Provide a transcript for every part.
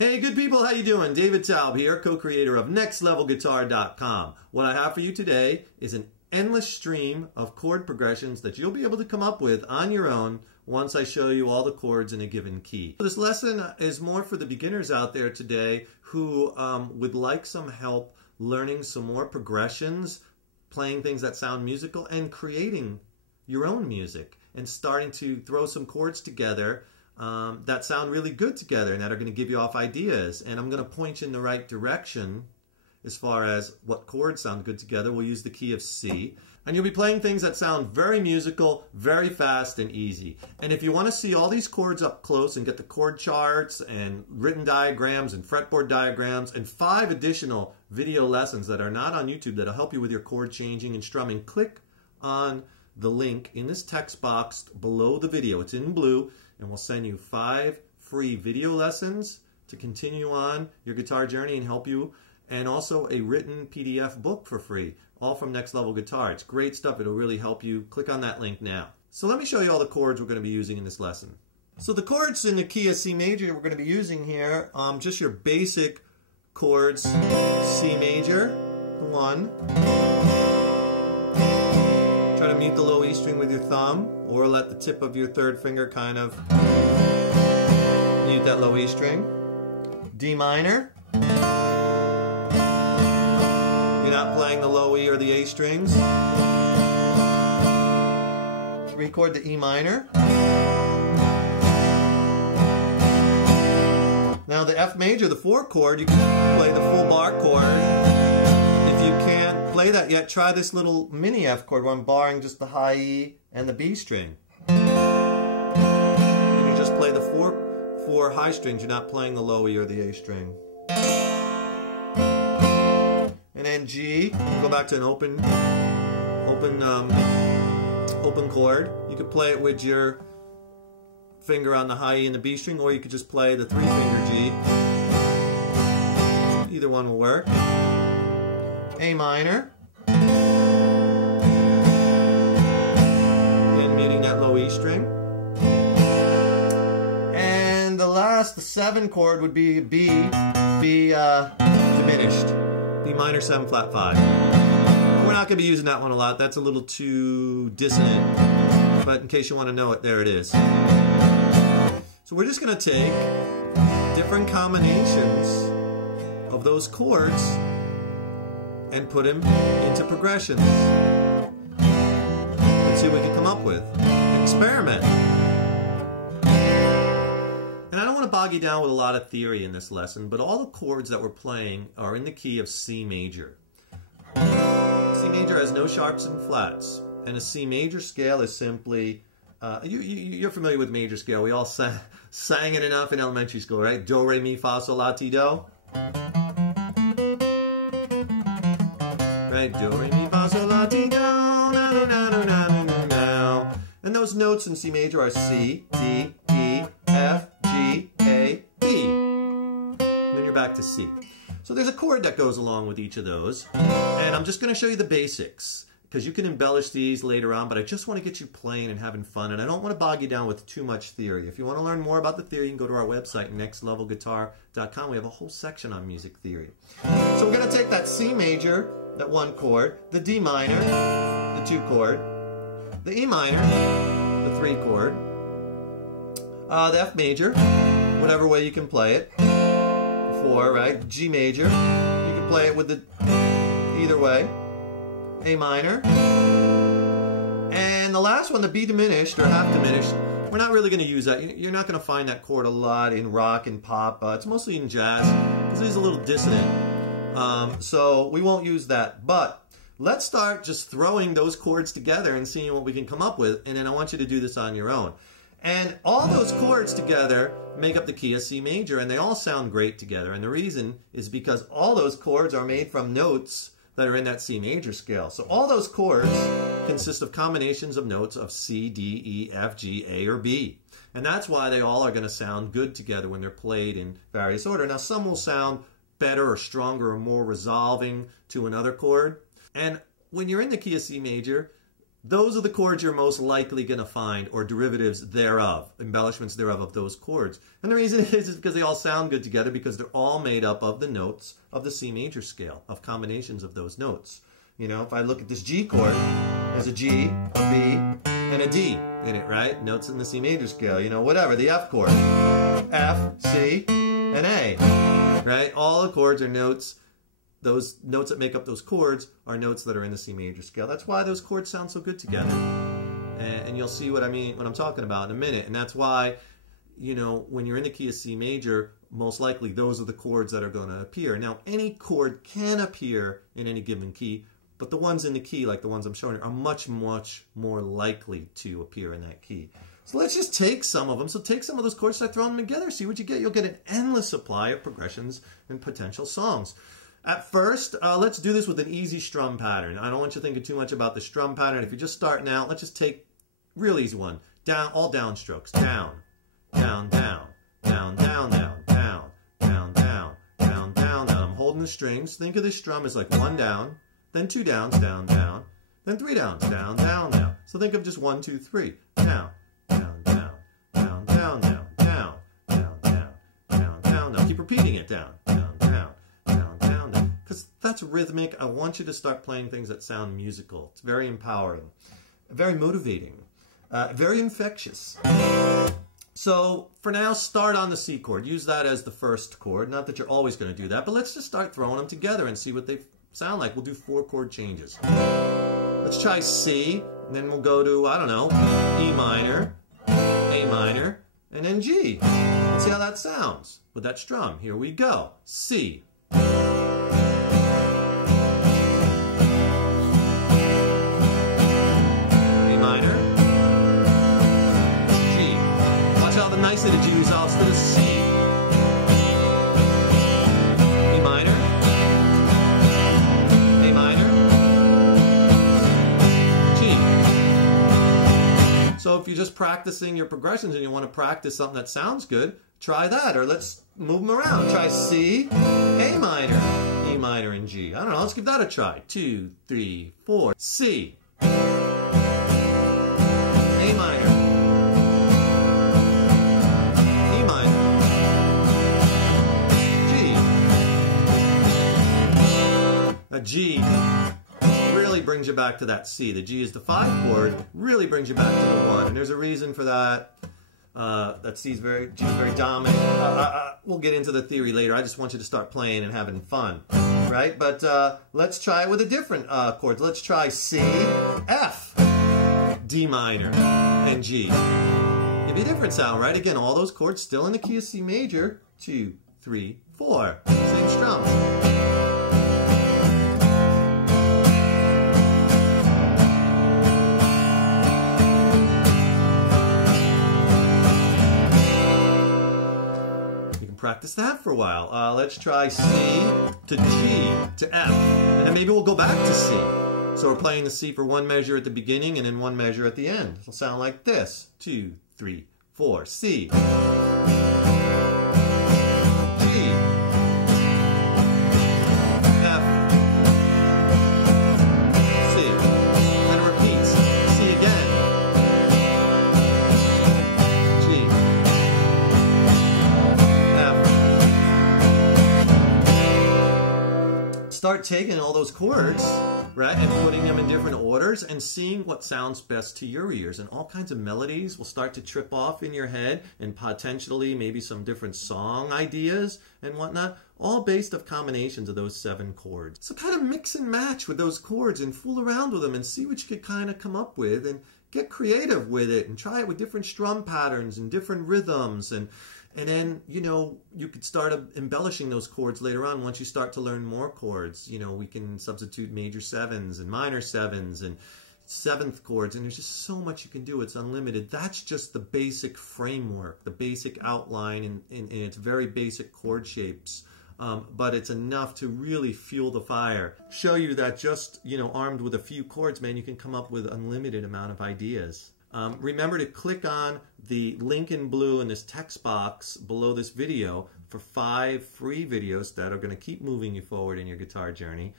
Hey good people, how you doing? David Taub here, co-creator of NextLevelGuitar.com. What I have for you today is an endless stream of chord progressions that you'll be able to come up with on your own once I show you all the chords in a given key. This lesson is more for the beginners out there today who would like some help learning some more progressions, playing things that sound musical, and creating your own music and starting to throw some chords together that sound really good together and that are going to give you off ideas. And I'm going to point you in the right direction as far as what chords sound good together. We'll use the key of C. And you'll be playing things that sound very musical, very fast and easy. And if you want to see all these chords up close and get the chord charts and written diagrams and fretboard diagrams and 5 additional video lessons that are not on YouTube that'll help you with your chord changing and strumming, click on the link in this text box below the video. It's in blue, and we'll send you 5 free video lessons to continue on your guitar journey and help you, and also a written PDF book for free, all from Next Level Guitar. It's great stuff. It'll really help you. Click on that link now. So let me show you all the chords we're going to be using in this lesson. So the chords in the key of C major we're going to be using here, just your basic chords. C major, 1. Try to mute the low E string with your thumb, or let the tip of your third finger kind of mute that low E string. D minor. You're not playing the low E or the A strings. 3 chord to E minor. Now the F major, the 4 chord, you can play the full bar chord. If you can't play that yet, try this little mini F chord where I'm barring just the high E and the B string. And you just play the 4 high strings. You're not playing the low E or the A string. And then G, we'll go back to an open chord. You could play it with your finger on the high E and the B string, or you could just play the 3-finger G. Either one will work. A minor. Again, muting that low E string. And the 7 chord would be B diminished. B minor 7 flat 5. We're not going to be using that one a lot. That's a little too dissonant. But in case you want to know it, there it is. So we're just going to take different combinations of those chords and put them into progressions. Let's see what we can come up with. Experiment. And I don't want to bog you down with a lot of theory in this lesson, but all the chords that we're playing are in the key of C major. C major has no sharps and flats, and a C major scale is simply, you're familiar with major scale. We all sang it enough in elementary school, right? Do, re, mi, fa, sol, la, ti, do. Right? Do, re, mi, fa, sol, la, ti, do, na, na, na, na, na, na, na. And those notes in C major are C, D, E, F, G, A, B. And then you're back to C. So there's a chord that goes along with each of those. And I'm just going to show you the basics, because you can embellish these later on, but I just want to get you playing and having fun, and I don't want to bog you down with too much theory. If you want to learn more about the theory, you can go to our website, nextlevelguitar.com. We have a whole section on music theory. So we're going to take that C major, that 1 chord, the D minor, the 2 chord, the E minor, the 3 chord, the F major, whatever way you can play it, 4, right? G major, you can play it with the either way. A minor, and the last one, the B diminished or half diminished, we're not really going to use that. You're not going to find that chord a lot in rock and pop. It's mostly in jazz because it is a little dissonant, so we won't use that. But let's start just throwing those chords together and seeing what we can come up with, and then I want you to do this on your own. And all those chords together make up the key of C major, and they all sound great together, and the reason is because all those chords are made from notes that are in that C major scale. So all those chords consist of combinations of notes of C, D, E, F, G, A, or B. And that's why they all are going to sound good together when they're played in various order. Now some will sound better or stronger or more resolving to another chord. And when you're in the key of C major, those are the chords you're most likely going to find, or derivatives thereof, embellishments thereof of those chords. And the reason is because they all sound good together, because they're all made up of the notes of the C major scale, of combinations of those notes. You know, if I look at this G chord, there's a G, a B, and a D in it, right? Notes in the C major scale, you know, whatever. The F chord, F, C, and A, right? All the chords are notes. Those notes that make up those chords are notes that are in the C major scale. That's why those chords sound so good together. And you'll see what I mean, what I'm talking about in a minute. And that's why, you know, when you're in the key of C major, most likely those are the chords that are going to appear. Now, any chord can appear in any given key, but the ones in the key, like the ones I'm showing you, are much, much more likely to appear in that key. So let's just take some of them. So take some of those chords, start throwing them together, see what you get. You'll get an endless supply of progressions and potential songs. At first, let's do this with an easy strum pattern. I don't want you thinking too much about the strum pattern. If you're just starting out, let's just take a real easy one. Down, all down strokes. Down, down, down, down, down, down, down, down, down, down, down, down. I'm holding the strings. Think of this strum as like one down, then two downs, down, down, then three downs, down, down, down. So think of just 1, 2, 3. Down, down, down, down, down, down, down, down, down, down, down, down. Keep repeating it down. That's rhythmic. I want you to start playing things that sound musical. It's very empowering, very motivating, very infectious. So for now, start on the C chord. Use that as the first chord. Not that you're always going to do that, but let's just start throwing them together and see what they sound like. We'll do 4 chord changes. Let's try C, and then we'll go to, I don't know, E minor, A minor, and then G. Let's see how that sounds with that strum. Here we go. C. Nicely the G resolves to the C. E minor, A minor, G. So if you're just practicing your progressions and you want to practice something that sounds good, try that. Or let's move them around. Try C, A minor, E minor, and G. I don't know, let's give that a try. 2, 3, 4. C. A minor. A G really brings you back to that C. The G is the 5 chord, really brings you back to the 1. And there's a reason for that. That G is very dominant. We'll get into the theory later. I just want you to start playing and having fun, right? But let's try it with a different chord. Let's try C, F, D minor, and G. Give you a different sound, right? Again, all those chords still in the key of C major. 2, 3, 4. Same strum. Practice that for a while. Let's try C to G to F, and then maybe we'll go back to C. So we're playing the C for 1 measure at the beginning and then 1 measure at the end. It'll sound like this. 2, 3, 4. C. G. F. C. Then it repeats. C again. G. Start taking all those chords, right, and putting them in different orders and seeing what sounds best to your ears. And all kinds of melodies will start to trip off in your head, and potentially maybe some different song ideas and whatnot, all based off combinations of those 7 chords. So kind of mix and match with those chords and fool around with them and see what you could kind of come up with, and get creative with it and try it with different strum patterns and different rhythms. And then, you know, you could start embellishing those chords later on once you start to learn more chords. You know, we can substitute major 7s and minor 7s and 7th chords, and there's just so much you can do. It's unlimited. That's just the basic framework, the basic outline in its very basic chord shapes. But it's enough to really fuel the fire. Show you that just, you know, armed with a few chords, man, you can come up with an unlimited amount of ideas. Remember to click on the link in blue in this text box below this video for 5 free videos that are going to keep moving you forward in your guitar journey.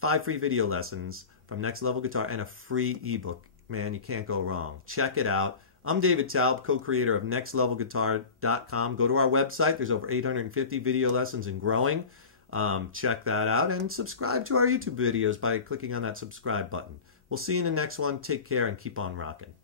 5 free video lessons from Next Level Guitar and a free ebook man, you can't go wrong. Check it out. I'm David Taub, co-creator of nextlevelguitar.com. Go to our website. There's over 850 video lessons and growing. Check that out and subscribe to our YouTube videos by clicking on that subscribe button. We'll see you in the next one. Take care and keep on rocking.